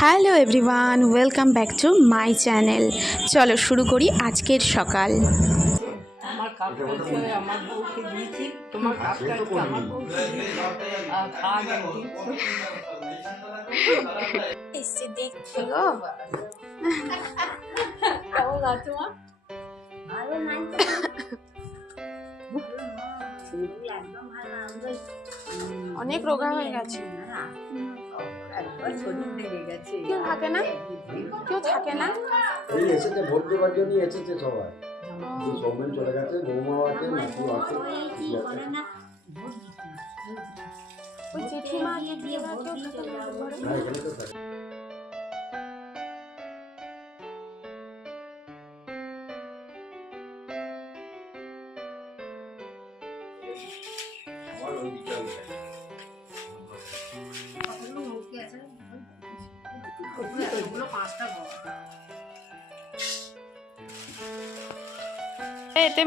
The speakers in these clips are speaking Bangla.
Hello everyone welcome back to my channel. চলো শুরু করি আজকের সকাল। আমার কাপড়কে আমার বউকে দিয়েছি। তোমার কাপড়কে আমার বউকে দিয়েছি। আর খাওয়া একদিন। এসে দেখছ গো। কেমন আছে মা? অনেক রোগা হয়ে গেছে। কেউ থাকে না? কেউ থাকে না? এই এসেছে ভোট দেওয়ার জন্যই এসেছে সবাই। সৌমেন চলে গেছে বৌমা আছে নাতু আছে আছে। ওই জেঠিমা জেঠিমা কেউ থাকে। না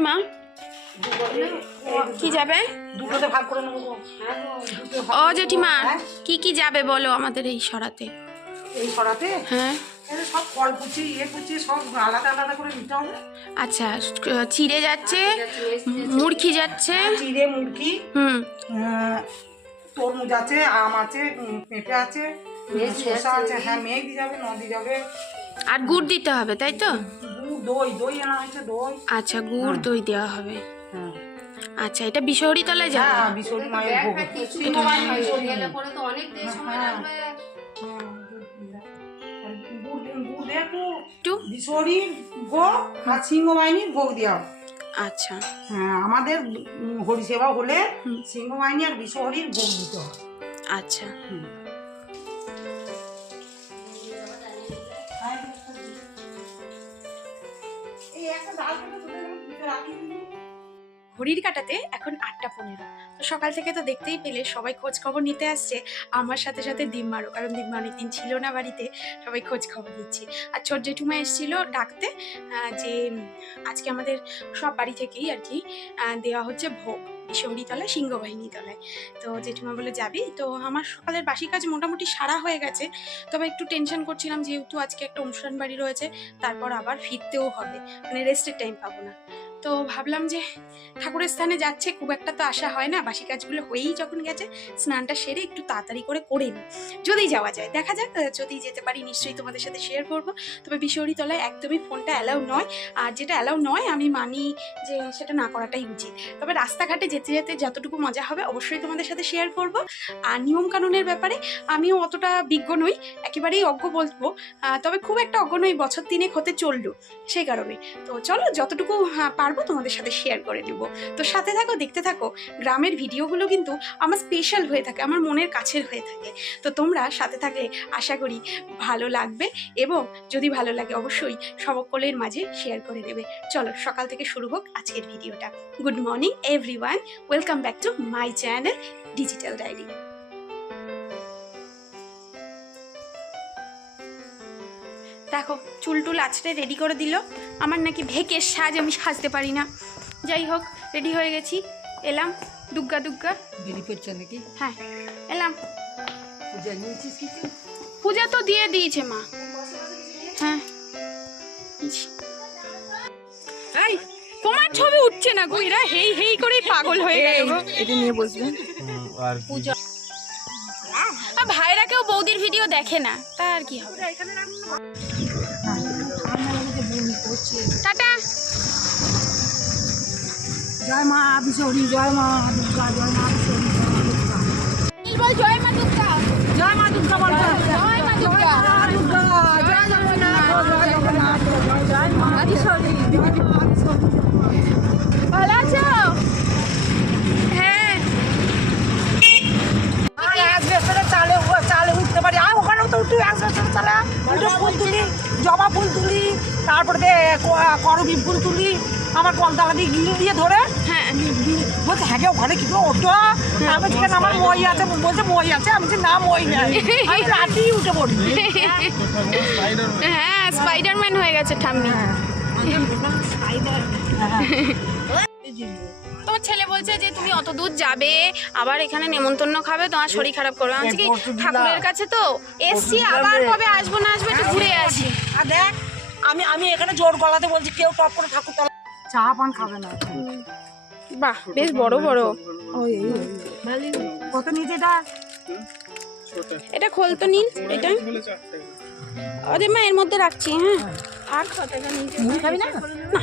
মা? কি যাবে? দুটোতে ভাগ করে নেব। ও জেঠিমা কি কি যাবে বলো আমাদের এই সরাতে? এই সরাতে? হ্যাঁ। সব ফল কুচি ইয়ে কুচি সব আলাদা আলাদা করে নিতে হবে। আচ্ছা চিড়ে যাচ্ছে মুরখি যাচ্ছে। চিড়ে মুরগি হুম। তরমুজ আছে আম আছে পেঁপে আছে শসা আছে হ্যাঁ মেঘ যাবে নদী যাবে। আর গুড় দিতে হবে তাই তো? দই দই আনা হয়েছে দই। আচ্ছা গুড় দই দেওয়া হবে। হ্যাঁ। আচ্ছা এটা বিশহরি তলায় যাবে? হ্যাঁ বিশ্বরী মায়ের ভোগ। হ্যাঁ। হ্যাঁ, একটু একটু? বিশ্বরীর ভোগ আর সিংহবাহিনীর ভোগ দেওয়া আচ্ছা। হ্যাঁ আমাদের হরিসেবা হলে। সিংহবাহিনী আর বিশ্বহরির ভোগ দিতে হয় আচ্ছা। এই একটা ডাল ঘড়ির কাটাতে এখন আটটা পনেরো। তো সকাল থেকে তো দেখতেই পেলে সবাই খোঁজ খবর নিতে আসছে। আমার সাথে সাথে দিম্মারও কারণ দিম্মা অনেকদিন ছিল না বাড়িতে, সবাই খোঁজ খবর দিচ্ছে আর ছোট জেঠুমা এসেছিল ডাকতে যে আজকে আমাদের সব বাড়ি থেকেই আর কি দেওয়া হচ্ছে ভোগ বিশহরি তলায় সিংহবাহিনী তলায়। তো জেঠুমা বলে যাবি? তো আমার সকালের বাসি কাজ মোটামুটি সারা হয়ে গেছে। তবে একটু টেনশন করছিলাম, যেহেতু আজকে একটা অনুষ্ঠান বাড়ি রয়েছে, তারপর আবার ফিরতেও হবে। মানে রেস্টের টাইম পাবো না। তো ভাবলাম যে ঠাকুরের স্থানে যাচ্ছে খুব একটা তো আশা হয় না। বাসি কাজগুলো হয়েই যখন গেছে স্নানটা সেরে একটু তাড়াতাড়ি করে করে নিই। যদি যাওয়া যায় দেখা যাক যদি যেতে পারি নিশ্চয়ই তোমাদের সাথে শেয়ার করব। তবে বিশ্বরী তলায় একদমই ফোনটা অ্যালাউ নয়। আর যেটা অ্যালাউ নয় আমি মানি যে সেটা না করাটাই উচিত। তবে রাস্তাঘাটে যেতে যেতে যতটুকু মজা হবে অবশ্যই তোমাদের সাথে শেয়ার করব। আর নিয়ম কানুনের ব্যাপারে আমিও অতটা বিজ্ঞ নই একেবারেই অজ্ঞ বলব। তবে খুব একটা অজ্ঞ নই বছর তিনেক হতে চলল সেই কারণে। তো চলো যতটুকু আহ, পারব, তোমাদের সাথে শেয়ার করে দিব তো সাথে থাকো, দেখতে থাকো, গ্রামের ভিডিওগুলো কিন্তু আমার স্পেশাল হয়ে থাকে, আমার মনের কাছের হয়ে থাকে। তো তোমরা সাথে থাকলে আশা করি ভালো লাগবে এবং যদি ভালো লাগে অবশ্যই সবকলের মাঝে শেয়ার করে দেবে। চলো, সকাল থেকে শুরু হোক আজকের ভিডিওটা। Good morning everyone welcome back to my channel digital diary দেখো চুল টুল আছড়ে রেডি করে দিল। আমার নাকি ভেকের সাজ আমি সাজতে পারি না। যাই হোক রেডি হয়ে গেছি। এলাম দুগ্গা দুগ্গা। দেরি করছে নাকি হ্যাঁ এলাম। পূজা নিয়েছিস কিছু? পূজা তো দিয়ে দিয়েছে মা। হ্যাঁ। এই তোমার ছবি উঠছে না গো? এরা হেই হেই করে পাগল হয়ে গেল এটা নিয়ে বসবে। আর কেউ বৌদির ভিডিও দেখে না তা আর কি হবে টাটা জয় মা বিশ্বরী জয় মা দুর্গা জয় মা বল জয় মা দুর্গা জয় মা দুর্গা বল জয় মা দুর্গা জয় জগন্নাথ জয় জগন্নাথ জয় জয় মা বিশ্বরী জয় মা বিশ্বরী ভালো আছো হ্যাঁ আর অ্যাসবেস্টারে চালে উ- চালে উঠতে পারি আর ওখানেও তো উঠি অ্যাসবেস্টারে ফুল তুলি জবা ফুল তুলি তারপরে করবি ফুল তুলি আমার কলতলা দিয়ে গিল দিয়ে ধরে। হ্যাঁ। বলছে হ্যাঁ ওখানে কি করে ওঠো? আমি কেন আমার মই আছে? বলছে মই আছে। আমি বলছি না মই নেই। আমি রাতেই উঠে পড়ি। হ্যাঁ স্পাইডারম্যান হয়ে গেছে ঠাম্মি। হ্যাঁ। তোমার ছেলে বলছে যে তুমি অত দূর যাবে আবার এখানে নেমন্তন্ন খাবে তোমার শরীর খারাপ করবে। আমি কি ঠাকুরের কাছে তো? এসছি আবার কবে আসব না আসব একটু ঘুরে আসি। আর দেখ আমি আমি এখানে জোর গলাতে বলছি কেউ টপ করে ঠাকুর তলা চা পান খাবে না। বাহ বেশ বড় বড়। ওই কত নিচে এটা? এটা খোলতো নীল এটা। আরে মা এর মধ্যে রাখছি হ্যাঁ। আর কত? মুড়ি খাবি না? না।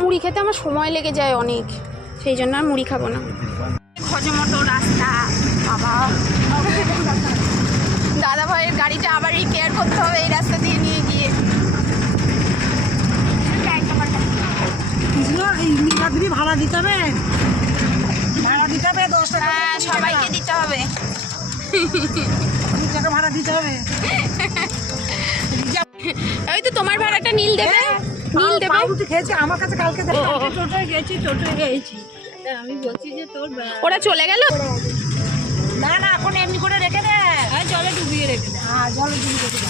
মুড়ি খেতে আমার সময় লেগে যায় অনেক সেই জন্য আর মুড়ি খাব না। খজমটো রাস্তা আবার দাদা ভাইয়ের গাড়িটা আবার রিপেয়ার করতে হবে এই রাস্তা দিয়ে নিয়ে গিয়ে। ভাড়া দিতে হবে? ভাড়া দিতে হবে দশ টাকা হ্যাঁ সবাইকে দিতে হবে। ভাড়া দিতে হবে। ওই তো তোমার ভাড়াটা নীল দেবে। নীল দেবে? পাউরুটি খেয়েছি আমার কাছে কালকে টোটোয় গেছি টোটোয় গেছি। আমি বলছি যে তোর ওরা চলে গেল? না না এখন এমনি করে রেখে দে। হ্যাঁ জলে ডুবিয়ে রেখে দে। হ্যাঁ জলে দিয়ে রেখে দে।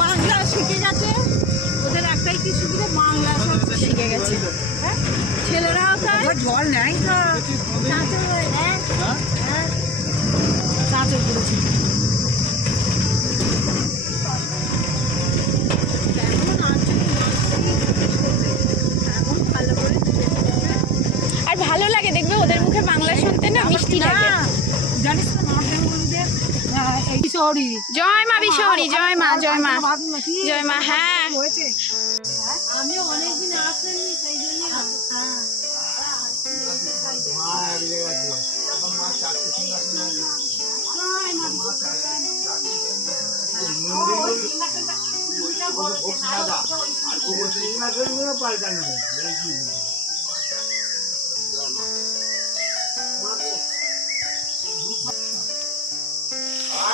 বাংলা শিখে গেছে ওদের একটাই কি সুবিধা বাংলা সব শিখে গেছে। হ্যাঁ ছেলেরাও তাই? জল চাঁচল হয়ে, করেছি। শহরই জয় মা বিশ্বহরি জয় মা জয় মা ভাবি না কি জয় মা হ্যাঁ। আমি অনেকদিন আসেনি সেই জন্য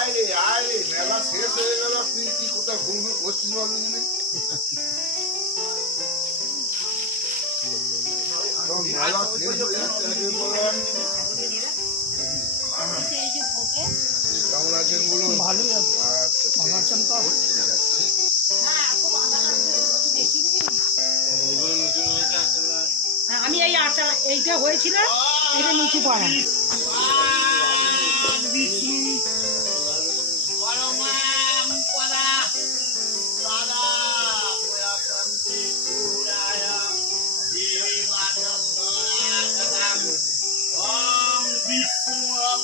মেলা শেষ হয়ে গেল তুই কি কোথায় ঘুম ঘুম করছিস মেলা শেষ হয়ে যাচ্ছে কেমন আছেন বলুন? ভালোই আচ্ছা। হ্যাঁ, আমি এই আটটা এইটা হয়েছিল এটা নিচে পড়া।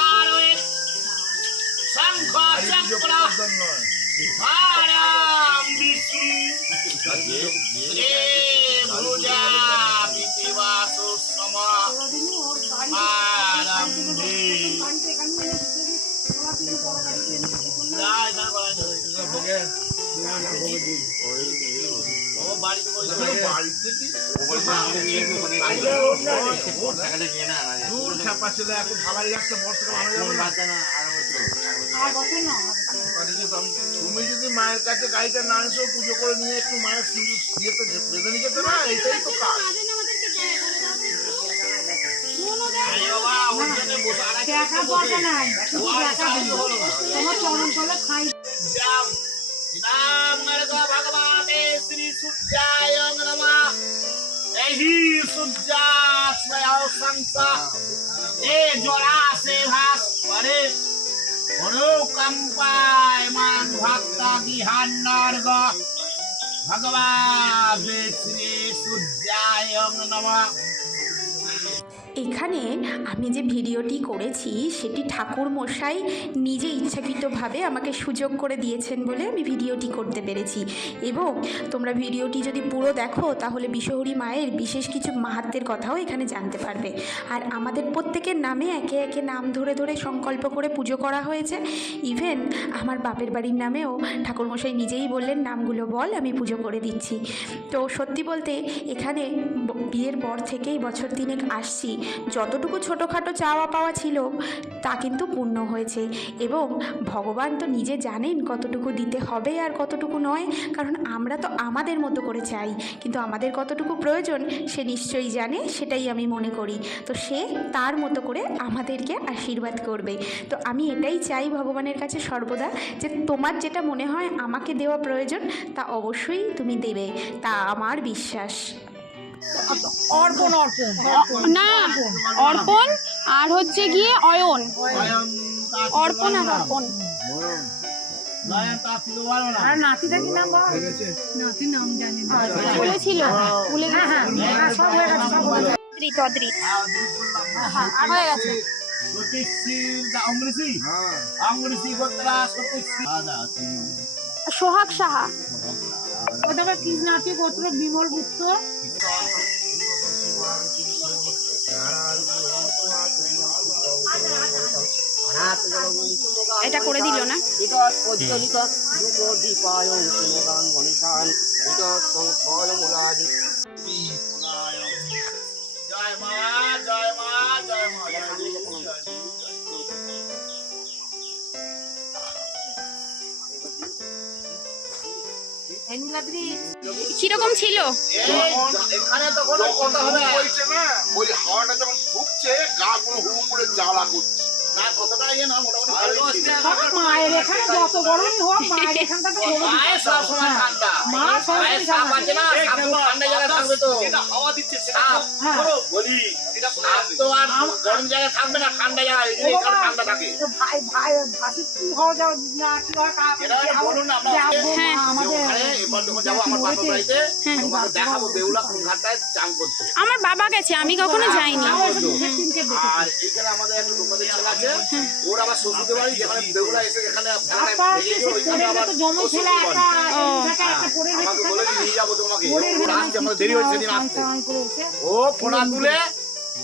কারয়ে শঙ্খ চক্র হারাম বিষ্ণু। রে ভুজা বিতিবাসু সম না তুমি যদি মায়ের কাছে গাড়িটা না এসো পুজো করে নিয়ে একটু মায়ের ইয়েতে বেঁধে নিয়ে যেতে না এটাই তো কাজ তোমার চরণ তলে খাই ভগবানে। শ্রী সূর্যায় নমঃ এই সূর্যাশ্রয় সংসা এ জরা সে ভাস করে অনুকম্পায় মান ভক্ত গৃহান্নর্গ ভগবান শ্রী সূর্যায় নমঃ এখানে আমি যে ভিডিওটি করেছি, সেটি ঠাকুর মশাই নিজে ইচ্ছাকৃতভাবে আমাকে সুযোগ করে দিয়েছেন বলে আমি ভিডিওটি করতে পেরেছি। এবং তোমরা ভিডিওটি যদি পুরো দেখো, তাহলে বিশ্বহরী মায়ের বিশেষ কিছু মাহাত্মের কথাও এখানে জানতে পারবে। আর আমাদের প্রত্যেকের নামে একে একে নাম ধরে ধরে সংকল্প করে পুজো করা হয়েছে। ইভেন আমার বাপের বাড়ির নামেও ঠাকুরমশাই নিজেই বললেন, নামগুলো বল, আমি পুজো করে দিচ্ছি। তো সত্যি বলতে, এখানে বিয়ের পর থেকেই বছর তিনেক আসছি। যতটুকু ছোটোখাটো চাওয়া পাওয়া ছিল, তা কিন্তু পূর্ণ হয়েছে। এবং ভগবান তো নিজে জানেন কতটুকু দিতে হবে আর কতটুকু নয়, কারণ আমরা তো আমাদের মতো করে চাই। কিন্তু আমাদের কতটুকু প্রয়োজন, সে নিশ্চয়ই জানে, সেটাই আমি মনে করি। তো সে তার মতো করে আমাদেরকে আশীর্বাদ করবে। তো আমি এটাই চাই ভগবানের কাছে সর্বদা, যে তোমার যেটা মনে হয় আমাকে দেওয়া প্রয়োজন, তা অবশ্যই তুমি দেবে। তা আমার বিশ্বাস। অর্পণ অর্পণ। না অর্পণ আর হচ্ছে গিয়ে অয়ন। অর্পণ আর অর্পণ। ভুলে হ্যাঁ হ্যাঁ। হ্যাঁ, গেছে গেছে। সোহাগ সাহা। আবার কৃষ্ণার্থী গোত্র বিমল গুপ্ত। এটা করে দিল না? প্রজ্বলিত দীপায় গণেশান জয় মা জয় মা। কীরকম ছিল? এখানে তো কোনো কথা হবে বলছে না। ওই হাওয়াটা যখন ঢুকছে গা গুলো হু করে জ্বালা করছে। ভালো সব মায়ের এখানে যত গরমই হোক মায়ের এখানটা তো সব সময় ঠান্ডা। মা সব তো ঠান্ডা। জায়গায় থাকবে তো। হাওয়া দিচ্ছে হ্যাঁ বলি সেটা সাপ তো আর গরম জায়গায় থাকবে না ঠান্ডা জায়গায় এই যে এখানে ঠান্ডা থাকে। ভাই ভাই ভাসি কি হওয়া যাও না কি হয় বলুন আমরা হ্যাঁ। আমার বাবা গেছে আমি কখনো যাইনি। আর এখানে আমাদের একটা তোমাদের ছেলে আছে ওর আবার বাড়ি যেখানে এসে এখানে আমাকে বলে নিয়ে যাব তোমাকে। আমাদের দেরি হয়েছে সেদিন আসতে ও ফোনা তুলে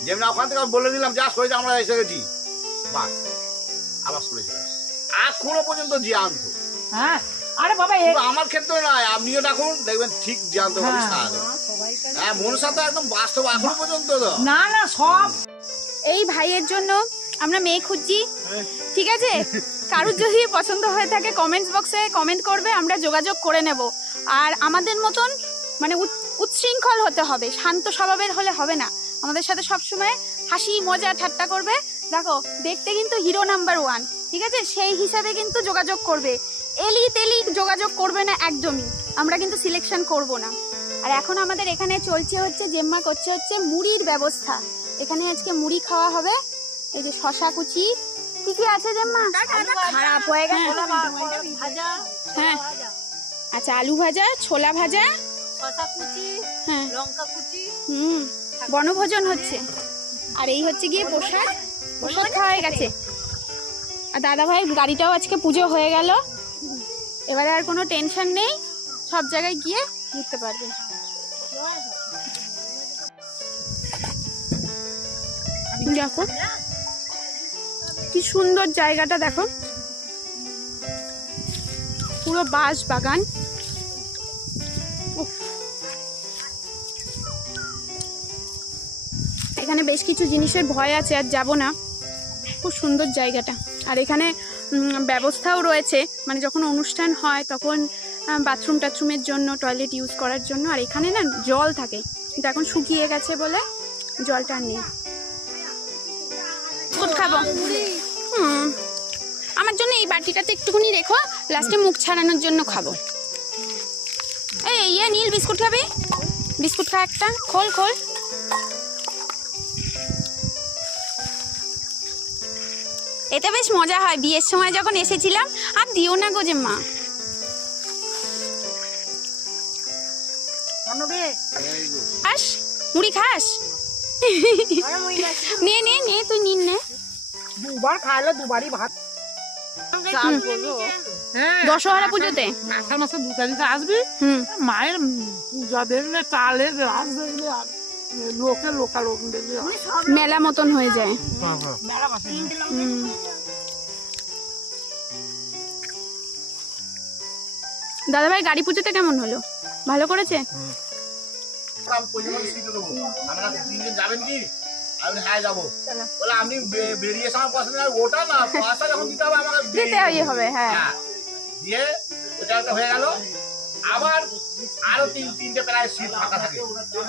যেমন ওখান থেকে বলে দিলাম যা সরে আমরা এসে গেছি। বাস আবার চলে চলে আসছে। এখনও পর্যন্ত জ্যান্ত হ্যাঁ আরে বাবা আমার ক্ষেত্রে নয় আপনিও ডাকুন দেখবেন ঠিক জ্যান্ত হবে হ্যাঁ। হ্যাঁ মনসা তো একদম বাস্তব এখনও পর্যন্ত তো। না না সব এই ভাইয়ের জন্য আমরা মেয়ে খুঁজছি। ঠিক আছে? কারুর যদি পছন্দ হয়ে থাকে কমেন্টস বক্সে কমেন্ট করবে আমরা যোগাযোগ করে নেব। আর আমাদের মতন মানে উৎ- উচ্ছৃঙ্খল হতে হবে শান্ত স্বভাবের হলে হবে না। আমাদের সাথে সবসময় হাসি মজা ঠাট্টা করবে। দেখো দেখতে কিন্তু হিরো নাম্বার ওয়ান ঠিক আছে? সেই হিসাবে কিন্তু যোগাযোগ করবে। এলি তেলি যোগাযোগ করবে না একদমই। আমরা কিন্তু সিলেকশন করব না। আর এখন আমাদের এখানে চলছে হচ্ছে জেম্মা করছে হচ্ছে মুড়ির ব্যবস্থা। এখানে আজকে মুড়ি খাওয়া হবে। এই যে শশা কুচি। কি কি আছে জেম্মা? খারাপ হয়ে গেছে। ভাজা হ্যাঁ। আচ্ছা আলু ভাজা ছোলা ভাজা। শশা কুচি হ্যাঁ। লঙ্কা কুচি। হুম। বনভোজন হচ্ছে। আর এই হচ্ছে গিয়ে প্রসাদ। প্রসাদ খাওয়া হয়ে গেছে। আর দাদা ভাই গাড়িটাও আজকে পুজো হয়ে গেল। এবারে আর কোনো টেনশন নেই। সব জায়গায় গিয়ে ঘুরতে পারবে। দেখো, কি সুন্দর জায়গাটা, দেখো। পুরো বাঁশ বাগান। উফ। এখানে বেশ কিছু জিনিসের ভয় আছে আর যাব না। খুব সুন্দর জায়গাটা। আর এখানে ব্যবস্থাও রয়েছে। মানে যখন অনুষ্ঠান হয় তখন বাথরুম টাথরুমের জন্য টয়লেট ইউজ করার জন্য। আর এখানে না জল থাকে। কিন্তু এখন শুকিয়ে গেছে বলে জলটা নেই। খাব। আমার জন্য এই বাটিটাতে একটুখানি রেখো। লাস্টে মুখ ছাড়ানোর জন্য খাব। এই ইয়ে নীল বিস্কুট খাবি? বিস্কুট খা একটা। খোল খোল। এতে বেশ মজা হয়। বিয়ের সময় যখন এসেছিলাম আর দিও না গো যে মা খাস? মুড়ি খাস নে নে নে তুই নিন নে। দুবার খাইলো দুবারই ভাত। হ্যাঁ। দশহরা পুজোতে? আষাঢ় মাসে দু তারিখে আসবি? মায়ের পূজা দেখলে চালের রাস দেখলে আর লোকে লোকালোক দেখলে মেলা মতন হয়ে যায়। হুম। দাদাভাই গাড়ি পুজোতে কেমন হলো? ভালো করেছে? হ্যাঁ। দিতে হবে হ্যাঁ। হ্যাঁ। দিয়ে ওটা হয়ে গেল। আবার আরও তিন তিনটে প্রায় সিট ফাঁকা থাকে।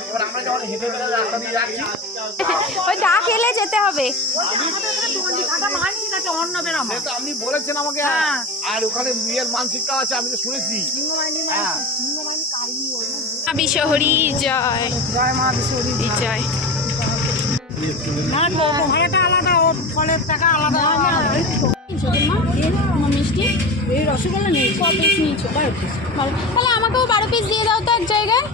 এবার আমরা যখন হেঁটে হেঁটে রাস্তা দিয়ে যাচ্ছি ওই ডাক এলে যেতে হবে। অন্য বেরাম সে তো আপনি বলেছেন আমাকে হ্যাঁ। আর ওখানে বিয়ের মানসিকটাও আছে আমি তো শুনেছি। হ্যাঁ। বিশহরি জয়। জয় মা বিশ্বরী জয়। মানে আলাদা ফলের টাকা আলাদা মিষ্টি এই রসগোল্লা আমাকেও বারো পিস দিয়ে দাও তো এক জায়গায়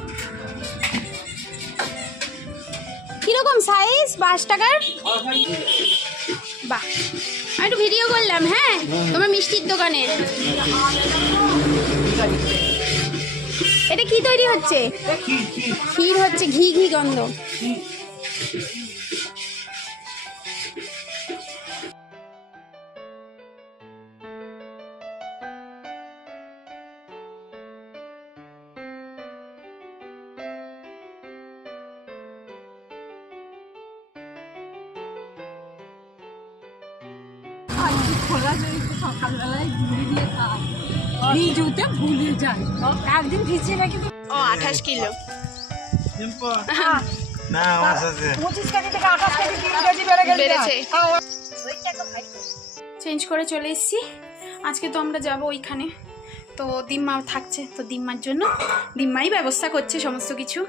কীরকম সাইজ বাহ আমি একটু ভিডিও করলাম হ্যাঁ তোমার মিষ্টির দোকানের এটা কি তৈরি হচ্ছে? ক্ষীর হচ্ছে, ঘি ঘি গন্ধ। ভিজুতে ভুলে যায়। একদিন ভিজিয়ে রেখে ও আঠাশ কিলো। পঁচিশ কেজি থেকে আঠাশ কেজি তিন কেজি বেড়ে গেছে। বেড়েছে। চেঞ্জ করে চলে এসেছি। আজকে তো আমরা যাব ওইখানে। তো দিম্মা থাকছে। তো দিম্মার জন্য দিম্মাই ব্যবস্থা করছে সমস্ত কিছু।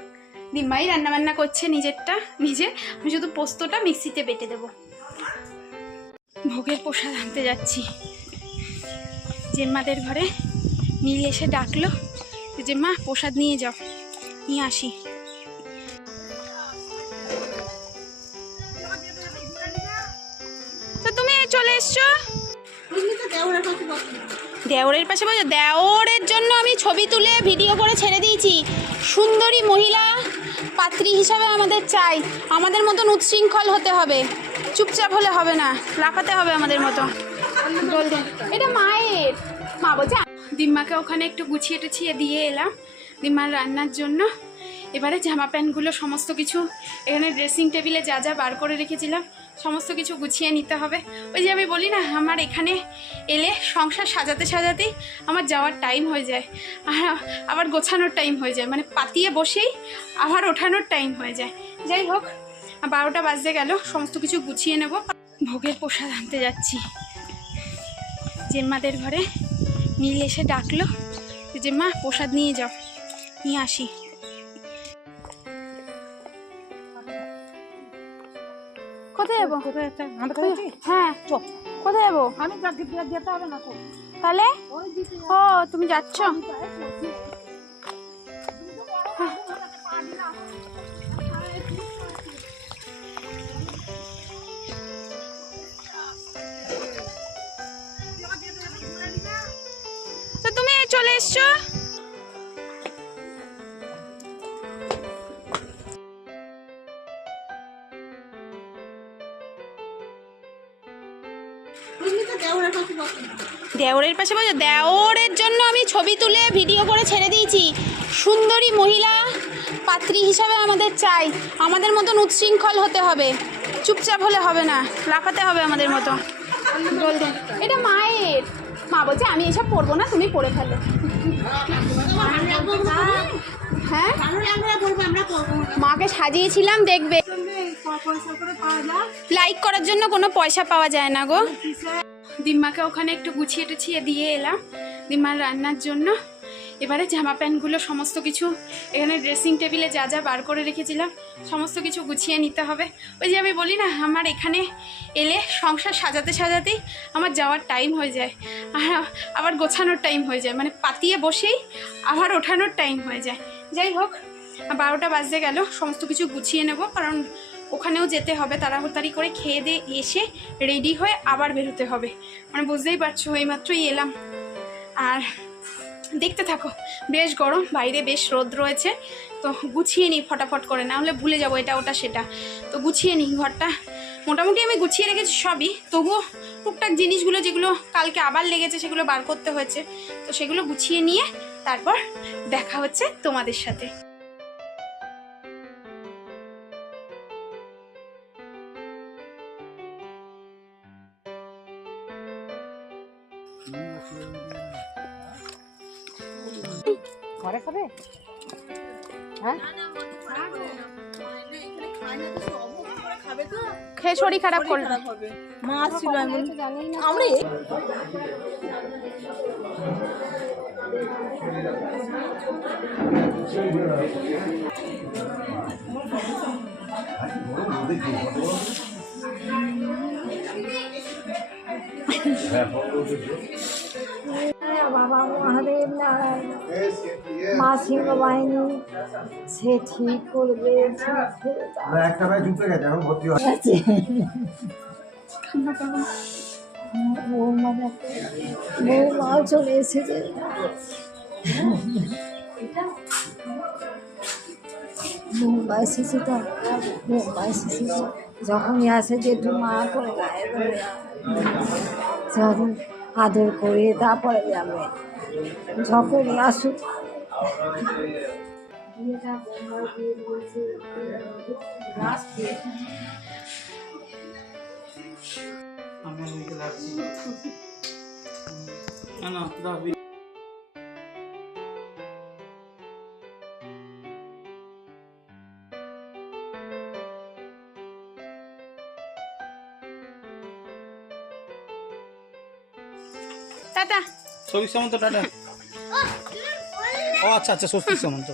দিম্মাই রান্নাবান্না করছে নিজেরটা নিজে। আমি শুধু পোস্তটা মিক্সিতে বেটে দেবো। ভোগের প্রসাদ আনতে যাচ্ছি। জেম্মাদের ঘরে নীল এসে ডাকলো যে, জেম্মা, প্রসাদ নিয়ে যাও, নিয়ে আসি। তো তুমি চলে এসছো? দেওরের পাশে বলছো দেওরের জন্য আমি ছবি তুলে ভিডিও করে ছেড়ে দিয়েছি। সুন্দরী মহিলা পাত্রী হিসাবে আমাদের চাই। আমাদের মতন উচ্ছৃঙ্খল হতে হবে। চুপচাপ হলে হবে না। লাফাতে হবে আমাদের মতো। বলতে এটা মায়ের। মা বলছে, দিম্মাকে ওখানে একটু গুছিয়ে টুছিয়ে দিয়ে এলাম। দিম্মার রান্নার জন্য। এবারে জামা প্যান্টগুলো সমস্ত কিছু এখানে ড্রেসিং টেবিলে যা যা বার করে রেখেছিলাম। সমস্ত কিছু গুছিয়ে নিতে হবে। ওই যে আমি বলি না, আমার এখানে এলে সংসার সাজাতে সাজাতেই আমার যাওয়ার টাইম হয়ে যায়। আর আবার গোছানোর টাইম হয়ে যায়। মানে পাতিয়ে বসেই আবার ওঠানোর টাইম হয়ে যায়। যাই হোক, বারোটা বাজতে গেল, সমস্ত কিছু গুছিয়ে নেব। ভোগের প্রসাদ আনতে যাচ্ছি। জেম্মাদের ঘরে নীল এসে ডাকলো যে, জেম্মা, প্রসাদ নিয়ে যাও, নিয়ে আসি। যাব? কোথায় হ্যাঁ কোথায় যাব? আমি যেতে হবে না তাহলে? ও তুমি যাচ্ছ? তো তুমি চলে এসছো? দেওরের পাশে বলছো দেওরের জন্য আমি ছবি তুলে ভিডিও করে ছেড়ে দিয়েছি। সুন্দরী মহিলা পাত্রী হিসাবে আমাদের চাই। আমাদের মতন উচ্ছৃঙ্খল হতে হবে। চুপচাপ হলে হবে না লাফাতে হবে আমাদের মতো। বলতে এটা মায়ের। মা বলছে আমি এসব পরবো না তুমি পরে ফেলো। হ্যাঁ? মাকে সাজিয়েছিলাম দেখবে। লাইক করার জন্য কোনো পয়সা পাওয়া যায় না গো। দিম্মাকে ওখানে একটু গুছিয়ে টুছিয়ে দিয়ে এলাম দিম্মার রান্নার জন্য। এবারে জামা প্যান্টগুলো সমস্ত কিছু, এখানে ড্রেসিং টেবিলে যা যা বার করে রেখেছিলাম, সমস্ত কিছু গুছিয়ে নিতে হবে। ওই যে আমি বলি না, আমার এখানে এলে সংসার সাজাতে সাজাতেই আমার যাওয়ার টাইম হয়ে যায়। আর আবার গোছানোর টাইম হয়ে যায় মানে পাতিয়ে বসেই আবার ওঠানোর টাইম হয়ে যায়। যাই হোক, বারোটা বাজতে গেল, সমস্ত কিছু গুছিয়ে নেব, কারণ ওখানেও যেতে হবে তাড়াতাড়ি করে খেয়ে দিয়ে এসে রেডি হয়ে আবার বেরোতে হবে। মানে বুঝতেই পারছ, এইমাত্রই এলাম। আর দেখতে থাকো, বেশ গরম, বাইরে বেশ রোদ রয়েছে। তো গুছিয়ে নিই ফটাফট করে, না হলে ভুলে যাব এটা, ওটা, সেটা। তো গুছিয়ে নিই ঘরটা। মোটামুটি আমি গুছিয়ে রেখেছি সবই, তবুও টুকটাক জিনিসগুলো যেগুলো কালকে আবার লেগেছে সেগুলো বার করতে হয়েছে। তো সেগুলো গুছিয়ে নিয়ে তারপর দেখা হচ্ছে তোমাদের সাথে। শরীর খারাপ করল। মাছ ছিল এমন আমরা বাবা মহাদেব নারায়ণ মা সিংহ বাহিনী সে ঠিক করবে একটা ভাই ঢুকে গেছে এখন ভর্তি হয়। আছে। বৌমাও চলে এসেছে। বৌমা এসেছে তো। বৌমা এসেছে। যখনই আসে জেঠু মা করে গায়ে যখন আদর করে তারপরে যাবে। যখনই আসুক। বিয়েটা ছবি সামন্ত টাটা। ও আচ্ছা আচ্ছা স্বস্তি সামন্ত।